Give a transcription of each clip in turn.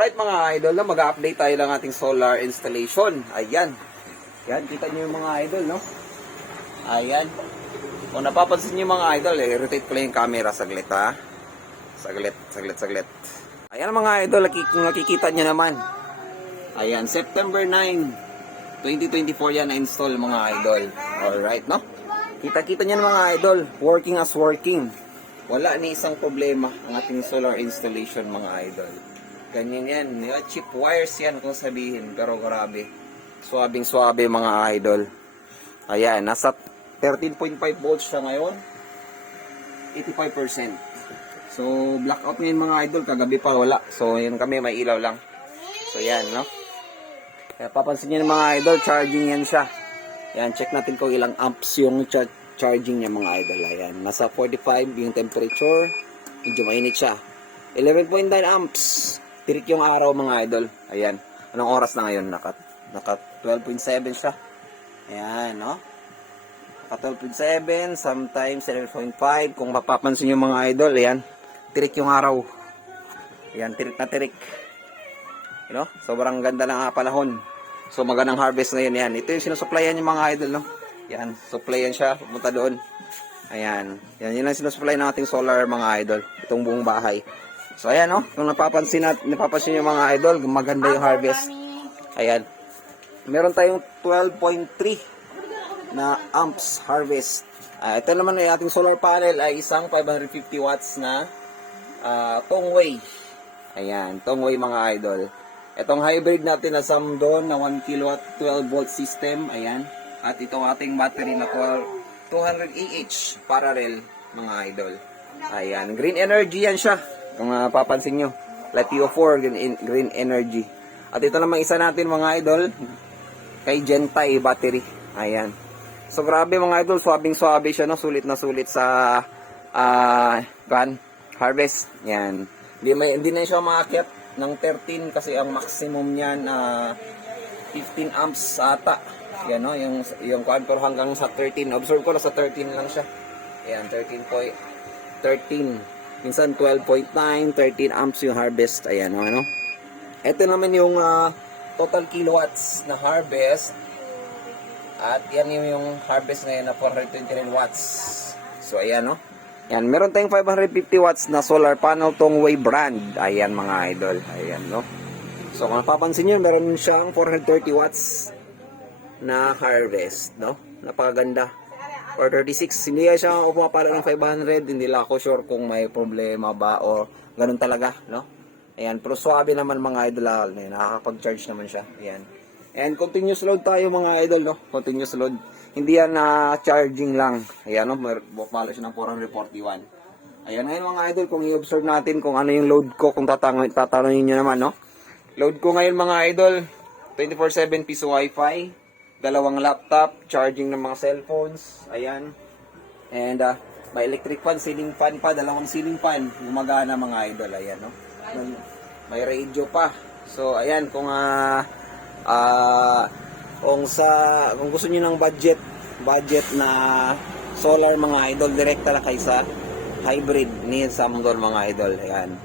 Alright mga idol, no? Mag-update tayo ng ating solar installation. Ayan. Yan, kita nyo yung mga idol, no? Ayan. Kung napapansin nyo yung mga idol, rotate ko lang yung camera saglit, ha? Saglit. Ayan mga idol, kung nakikita nyo naman. Ayan, September 9, 2024 yan na-install mga idol. Alright, no? Kita-kita nyo mga idol, working as working. Wala ni isang problema ang ating solar installation mga idol. Ganyan yan. Cheap wires yan kung sabihin. Pero grabe. Suwabing-suwabe mga idol. Ayan. Nasa 13.5 volts siya ngayon. 85%. So, blackout ngayon mga idol. Kagabi pa wala. So, yun kami. May ilaw lang. So, yan, no? Kaya papansin nyo mga idol. Charging yan siya. Yan. Check natin kung ilang amps yung charging niya mga idol. Ayan. Nasa 45 yung temperature. Medyo mainit siya. 11.9 amps. Tirik yung araw mga idol. Ayan. Anong oras na ngayon? Naka 12.7 siya. Ayan, no? Naka 12.7. Sometimes 11.5. Kung mapapansin yung mga idol, ayan. Tirik yung araw. Ayan, tirik na tirik. You know? Sobrang ganda ng panahon. So, magandang harvest ngayon. Ayan. Ito yung sinusupplyan yung mga idol, no? Ayan. Supplyan siya. Pumunta doon. Ayan. Yan. Yun ang sinusupply ng ating solar mga idol. Itong buong bahay. So, ayan, no? Kung napapansin yung mga idol, maganda yung harvest. Ayan. Meron tayong 12.3 na amps harvest. Ito naman ay ating solar panel ay isang 550 watts na Tongwei. Ayan, Tongwei mga idol. Itong hybrid natin na Samdon na 1 kilowatt 12 volt system. Ayan. At itong ating battery na 200 AH parallel mga idol. Ayan, green energy yan siya. Kung papansin nyo, Litio 4 green energy. At ito naman isa natin mga idol, kay Gentai battery. Ayan. So grabe mga idol, swabing-swabe siya, no? Sulit na sulit sa harvest. Yan. Hindi na siya maakyat ng 13 kasi ang maximum niyan 15 amps ata. Yan, no? Yung contour hanggang sa 13. Observe ko na sa 13 lang siya. Ayan, 13. Minsan 12.9, 13 amps yung harvest. Ayan, ano? Ito naman yung total kilowatts na harvest. At yan yung harvest ngayon na 429 watts. So, ayan, no? Yan, meron tayong 550 watts na solar panel Tongwei brand. Ayan, mga idol. Ayan, no? So, kung napapansin nyo, meron siyang 430 watts na harvest, no? Napakaganda. Or 36, hindi siya pumapala ng 500, hindi lang ako sure kung may problema ba o ganun talaga, no? Ayan, pero swabe naman mga idol, nakakapag-charge naman siya. Ayan. And continuous load tayo mga idol, no? Continuous load. Hindi yan na charging lang. Ayan, no? Bukmalo siya ng 441. Ayan, ngayon mga idol, kung i-observe natin kung ano yung load ko, kung tatanungin nyo naman, no? Load ko ngayon mga idol, 24/7 piso wifi, 2 laptop, charging ng mga cellphones, ayan. And may electric fan, ceiling fan pa, 2 ceiling fan, gumagana mga idol, ayan, no? May radio pa. So, ayan, kung gusto niyo ng budget na solar mga idol, direkta lang kayo sa hybrid ni Samdon mga idol, ayan.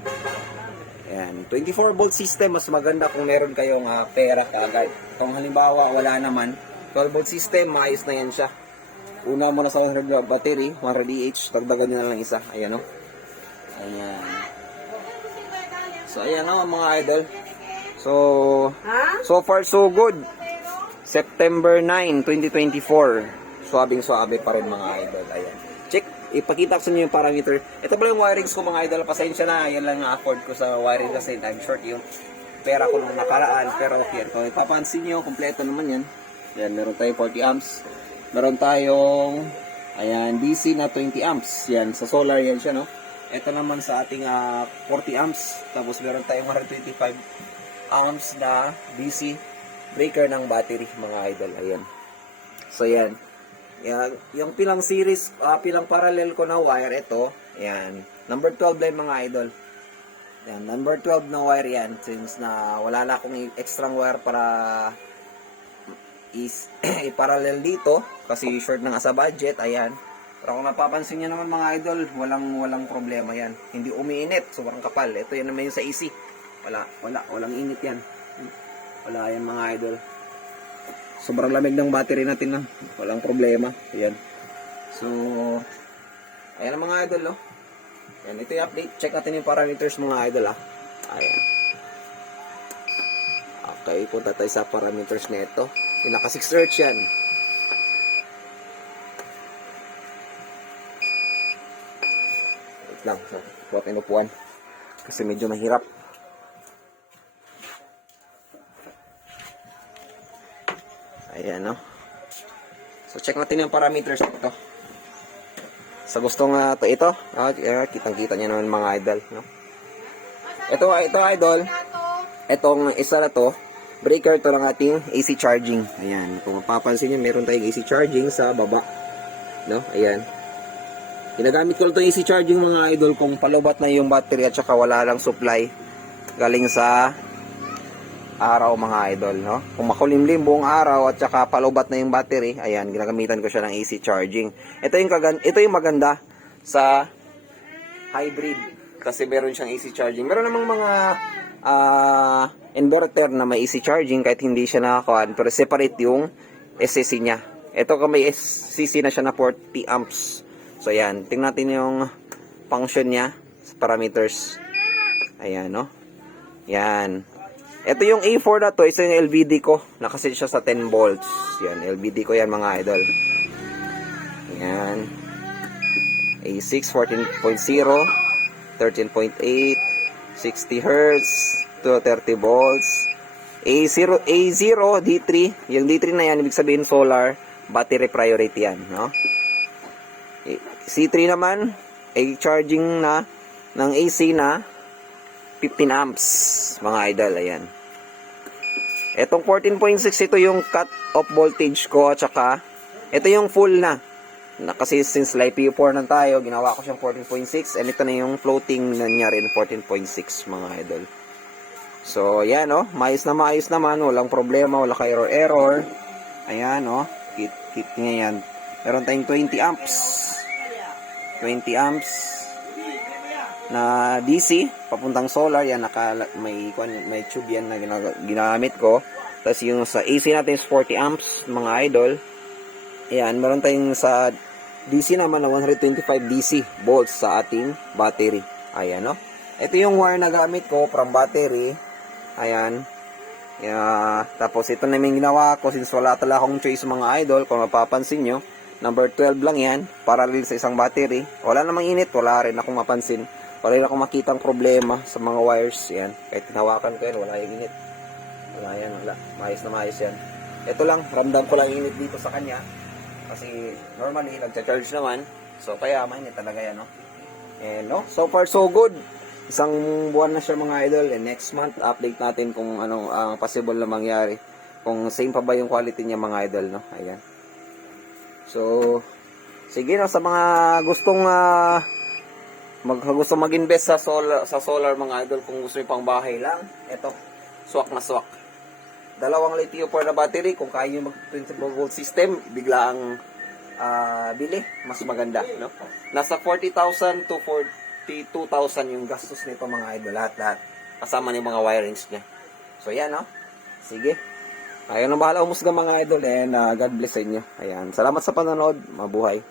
Ayan, 24 volt system, mas maganda kung meron kayong pera kaagad. Kung halimbawa wala naman, 12 volt system, maayos na yan siya. Una mo na sa 100 battery, 100 EH, dagdagan nyo na lang isa. Ayan, no? Ayan. So, ayan, no, mga idol. So far so good. September 9, 2024. Suwabing-suwabe pa rin mga idol. Ayan. Check. Ipakita ko sa inyo yung parameter. Ito pala yung wirings ko mga idol. Pasensya na. Yan lang afford ko sa wiring kasi I'm short yung pera ko nung nakaraan. Pero okay. Kung ipapansin nyo, kompleto naman yan. Yan, meron tayong 40 amps. Meron tayong ayan, DC na 20 amps. Yan, sa solar yan siya, no? Ito naman sa ating 40 amps. Tapos meron tayong 125 amps na DC breaker ng battery, mga idol. Ayan. So, yan. Yan, yung pilang series, pilang parallel ko na wire, ito, yan, number 12 line mga idol. Yan, number 12 na wire yan, since na wala na akong extra wire para i-parallel dito, kasi short na nga sa budget, ayan. Pero kung napapansin nyo naman mga idol, walang problema yan. Hindi umiinit, sobrang kapal. Ito yan naman yung sa AC. Walang init yan. Wala yan mga idol. Sobrang lamig ng battery natin na. Walang problema. Ayan. So, ayan ang mga idol, oh. Ayan, ito yung update. Check natin yung parameters mga idol, ah. Ayan. Okay, punta tayo sa parameters na ito. Yung naka 6 hertz yan. Wait lang. So, buhat inupuan. Kasi medyo mahirap. Ayan, no? So, check natin yung parameters nito. Sa gustong ito, kitang-kita nyo naman mga idol, no? Ito idol, itong isa na to, breaker to ng ating AC charging. Ayan, kung mapapansin nyo, meron tayong AC charging sa baba, no? Ayan. Ginagamit ko itong AC charging mga idol kung palubat na yung battery at saka wala lang supply galing sa araw mga idol, no? Kung makulimlim buong araw at saka palubat na yung battery, ayan, ginagamitan ko siya ng AC charging. Ito yung maganda sa hybrid kasi meron siyang AC charging. Meron namang mga inverter na may AC charging kahit hindi siya nakakuan, pero separate yung SCC niya. Ito kung may SCC na siya na 40 amps. So ayan, tingnan natin yung function niya sa parameters. Ayan, no? Yan. Ito yung A4 na to, isa yung LVD ko. Nakaset siya sa 10 volts. Yan, LVD ko yan mga idol. Yan. A6 14.0, 13.8, 60 Hz, 230 volts. A0 D3, yung D3 na yan, ibig sabihin solar, battery priority yan, no? C3 naman, ay charging na ng AC na 15 amps, mga idol, ayan. Etong 14.6, ito yung cut-off voltage ko, at saka, ito yung full na. Kasi since LiPo4 na tayo, ginawa ko siyang 14.6, and ito na yung floating na niya rin, 14.6, mga idol. So, ayan, oh, maayos naman, walang problema, wala ka error. Ayan, oh, kit niya yan. Meron tayong 20 amps. 20 amps na DC papuntang solar, yan may tube yan na ginamit ko. Tapos yung sa AC natin is 40 amps mga idol. Ayan, meron tayong sa DC naman na 125 DC volts sa ating battery. Ayan, no? Ito yung wire na gamit ko from battery. Ayan. Tapos ito na yung ginawa ko since wala talaga akong choice mga idol. Kung mapapansin nyo, number 12 lang yan, parallel sa isang battery. Wala namang init, wala rin akong mapansin. Wala rin akong makitang problema sa mga wires. Yan, kahit tinawakan ko yan, wala yung init. Wala yan, wala. Maayos yan. Ito lang, ramdam ko lang yung init dito sa kanya. Kasi normally, nagcha-charge naman. So, kaya mainit talaga yan, no? And, no? So far, so good. Isang buwan na siya mga idol. And next month, update natin kung anong possible na mangyari. Kung same pa ba yung quality niya mga idol, no? Ayan. So, sige na sa mga gustong gusto mag-invest sa solar mga idol, kung gusto niyo pang bahay lang, eto, swak na swak. Dalawang LiPo4 na battery, kung kaya niyo mag 24 volt system, bigla ang bili, mas maganda, no? Nasa 40,000 to 42,000 yung gastos nito mga idol, lahat. Kasama ni mga wirings niya. So, yan, no? Sige. Ayun ang bahala umusga mga idol, and God bless sa inyo. Ayan. Salamat sa panonood. Mabuhay.